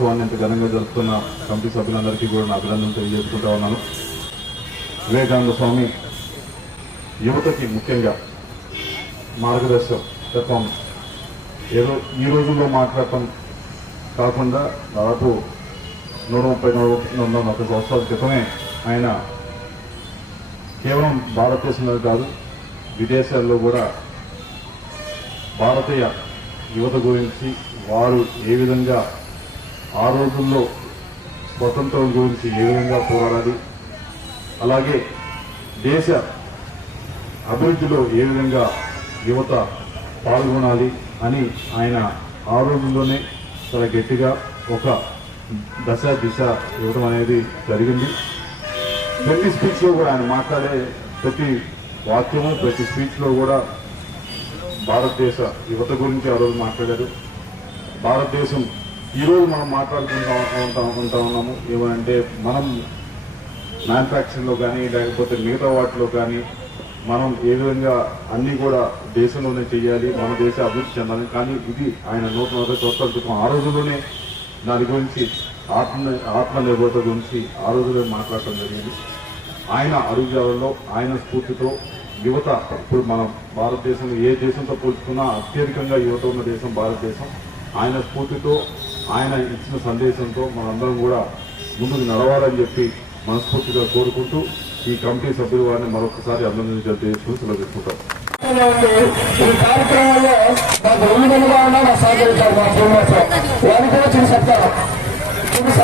దినోత్సవాన్ని ఇంత ఘనంగా జరుపుతున్న కమిటీ సభ్యులందరికీ కూడా నా అభినందనలు తెలియజేసుకుంటా ఉన్నాను. వివేకానంద స్వామి యువతకి ముఖ్యంగా మార్గదర్శకత్వం ఏదో ఈ రోజుల్లో మాట్లాడటం కాకుండా దాదాపు 130-140 సంవత్సరాల క్రితమే ఆయన కేవలం భారతదేశంలో కాదు విదేశాల్లో కూడా భారతీయ యువత గురించి వారు ఏ విధంగా ఆ రోజుల్లో స్వతంత్రం గురించి ఏ విధంగా పోరాడాలి, అలాగే దేశ అభివృద్ధిలో ఏ విధంగా యువత పాల్గొనాలి అని ఆయన ఆ రోజుల్లోనే చాలా గట్టిగా ఒక దిశ ఇవ్వడం అనేది జరిగింది. ప్రతి స్పీచ్లో కూడా ఆయన మాట్లాడే ప్రతి వాక్యము ప్రతి స్పీచ్లో కూడా భారతదేశ యువత గురించి ఆ రోజు మాట్లాడారు. భారతదేశం ఈరోజు మనం మాట్లాడుకుంటా ఉన్నాము ఏమంటే మనం మ్యానుఫ్యాక్చరింగ్లో కానీ లేకపోతే మిగతా వాటిలో కానీ మనం ఏ విధంగా అన్నీ కూడా దేశంలోనే చేయాలి, మన దేశ అభివృద్ధి చెందాలి. కానీ ఇది ఆయన 140 సంవత్సరాల క్రితం ఆ రోజుల్లోనే దాని గురించి ఆత్మనిర్భరత గురించి ఆ రోజుల్లో మాట్లాడటం జరిగింది. ఆయన అడుగుజాడల్లో ఆయన స్ఫూర్తితో యువత ఇప్పుడు మనం భారతదేశంలో ఏ దేశంతో పోల్చుకున్నా అత్యధికంగా యువత ఉన్న దేశం భారతదేశం. ఆయన స్ఫూర్తితో ఆయన ఇచ్చిన సందేశంతో మనందరం కూడా ముందుకు నడవాలని చెప్పి మనస్ఫూర్తిగా కోరుకుంటూ ఈ కమిటీ సభ్యుల వారిని మరొకసారి అభినందించాలి తెలుసుకుని సెలవు తీసుకుంటాం. ఈ కార్యక్రమంలో నాకు ఎన్నికలుగా ఉన్నా నా సహకరించారు మా శ్రీనివాస్ వారిని కూడా చిన్న చెప్తారు శ్రీనివాస్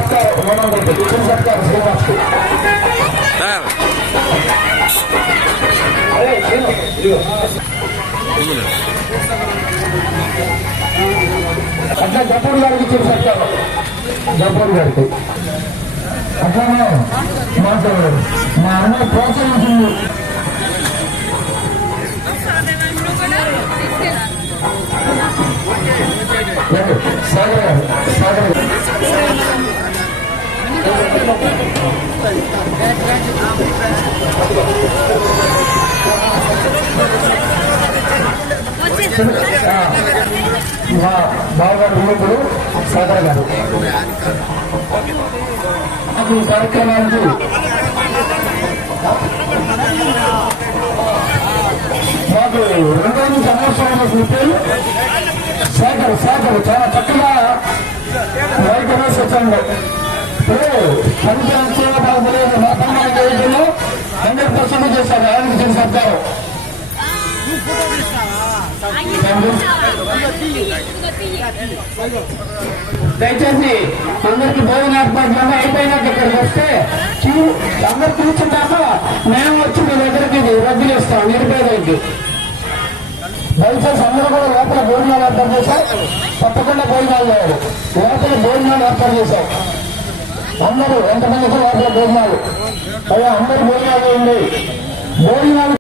అట్లా జపూర్ గారికి చిన్న చెప్తారు జపూర్ గారికి అట్లానే మాట్లాడారు మా అన్న ప్రోత్సహించింది. సాగర్ గారు మా బావగారు వినోదులు సాగర్ గారు ఈ కార్యక్రమానికి మాకు 2 సంవత్సరాల క్రితం సాగర్ చాలా చక్కగా రైతులు వచ్చాడు. ఇప్పుడు పంచాయతీలో బాగులేదు మా పండుగ 100% చేశారు. ఆయనకి తెలిసి చెప్తారు. దయచేసి అందరికి భోజన ఏర్పాట్లన్నీ అయిపోయినాక ఇక్కడికి వస్తే అందరు కూర్చున్నాక మేము వచ్చి మీ దగ్గరికి రద్దు చేస్తాం నిరుపేదకి. దయచేసి అందరూ కూడా లోపల భోజనాలు ఏర్పాటు చేశాం. తప్పకుండా భోజనాలు లేవు లోపల భోజనాలు ఏర్పాటు చేశాం. అందరూ ఎంతమందికి లోపల భోజనాలు అయ్యా అందరూ భోజనాలు చేయండి. భోజనాలు